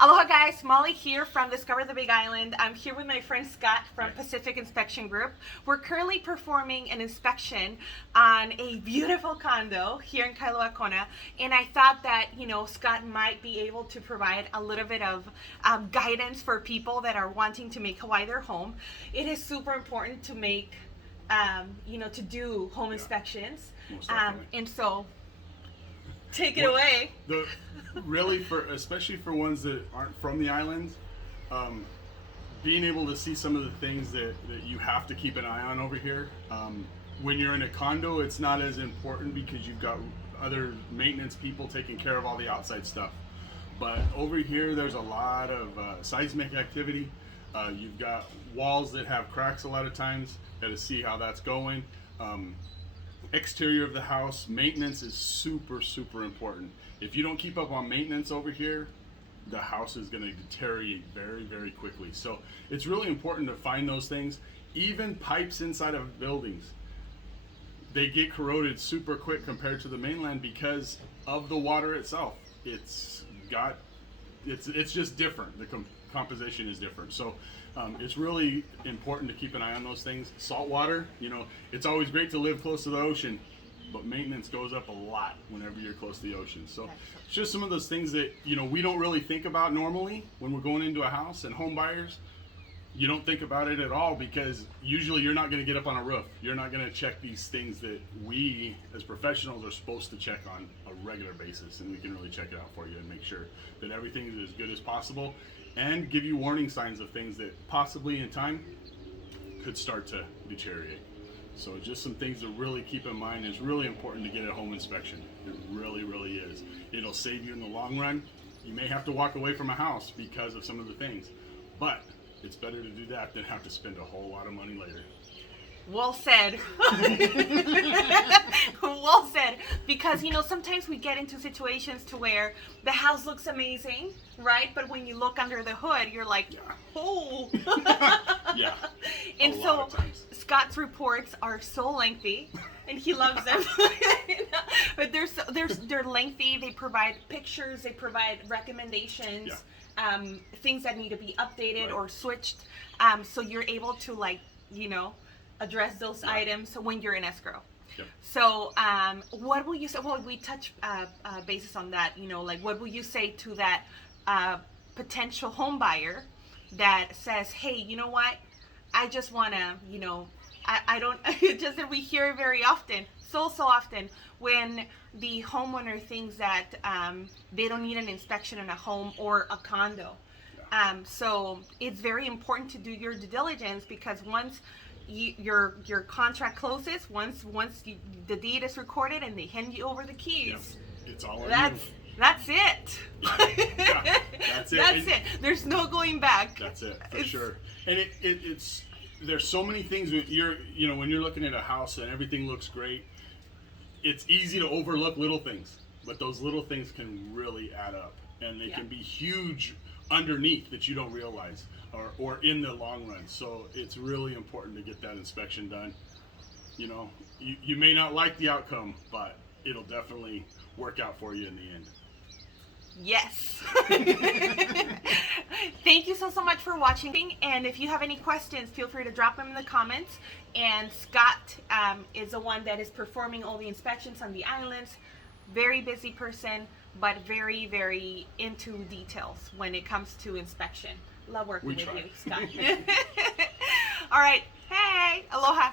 Aloha guys, Molly here from Discover the Big Island. I'm here with my friend Scott from Pacific Inspection Group. We're currently performing an inspection on a beautiful condo here in Kailua Kona, and I thought that, Scott might be able to provide a little bit of guidance for people that are wanting to make Hawaii their home. It is super important to make, to do home inspections. And so, take it away. Really, especially for ones that aren't from the island, being able to see some of the things that you have to keep an eye on over here. When you're in a condo, it's not as important because you've got other maintenance people taking care of all the outside stuff. But over here, there's a lot of seismic activity. You've got walls that have cracks a lot of times. Got to see how that's going. Exterior of the house, maintenance is super, super important. If you don't keep up on maintenance over here, the house is going to deteriorate very, very quickly. So it's really important to find those things. Even pipes inside of buildings, they get corroded super quick compared to the mainland because of the water itself. It's just different. The composition is different. So it's really important to keep an eye on those things. Salt water, it's always great to live close to the ocean, but maintenance goes up a lot whenever you're close to the ocean. So it's just some of those things that, we don't really think about normally when we're going into a house. And home buyers, you don't think about it at all because usually you're not going to get up on a roof. You're not going to check these things that we as professionals are supposed to check on a regular basis, and we can really check it out for you and make sure that everything is as good as possible and give you warning signs of things that possibly in time could start to deteriorate. So just some things to really keep in mind. It's really important to get a home inspection. It really, really is. It'll save you in the long run. You may have to walk away from a house because of some of the things, but it's better to do that than have to spend a whole lot of money later. Well said. Well said. Because, sometimes we get into situations to where the house looks amazing, right? But when you look under the hood, you're like, oh. Yeah. And so Scott's reports are so lengthy, and he loves them. But they're lengthy. They provide pictures. They provide recommendations. Yeah. Things that need to be updated or switched. So you're able to address those items when you're in escrow. Yep. So what will you say? Well, we touch basis on that. What will you say to that potential home buyer that says, hey, you know what? I just want to, I don't, it's just that we hear it very often, so often, when the homeowner thinks that they don't need an inspection in a home or a condo. So it's very important to do your due diligence because once your contract closes, once the deed is recorded and they hand you over the keys, it's all on that's it. Yeah, that's it. That's it. There's no going back. That's it for sure. And it's there's so many things when you're looking at a house and everything looks great. It's easy to overlook little things, but those little things can really add up, and they can be huge underneath that you don't realize, or in the long run. So it's really important to get that inspection done. You may not like the outcome, but it'll definitely work out for you in the end. Yes. Thank you so much for watching, and if you have any questions, feel free to drop them in the comments. And Scott is the one that is performing all the inspections on the islands. Very busy person, but very, very into details when it comes to inspection. Love working with you, Scott. All right. Hey, aloha.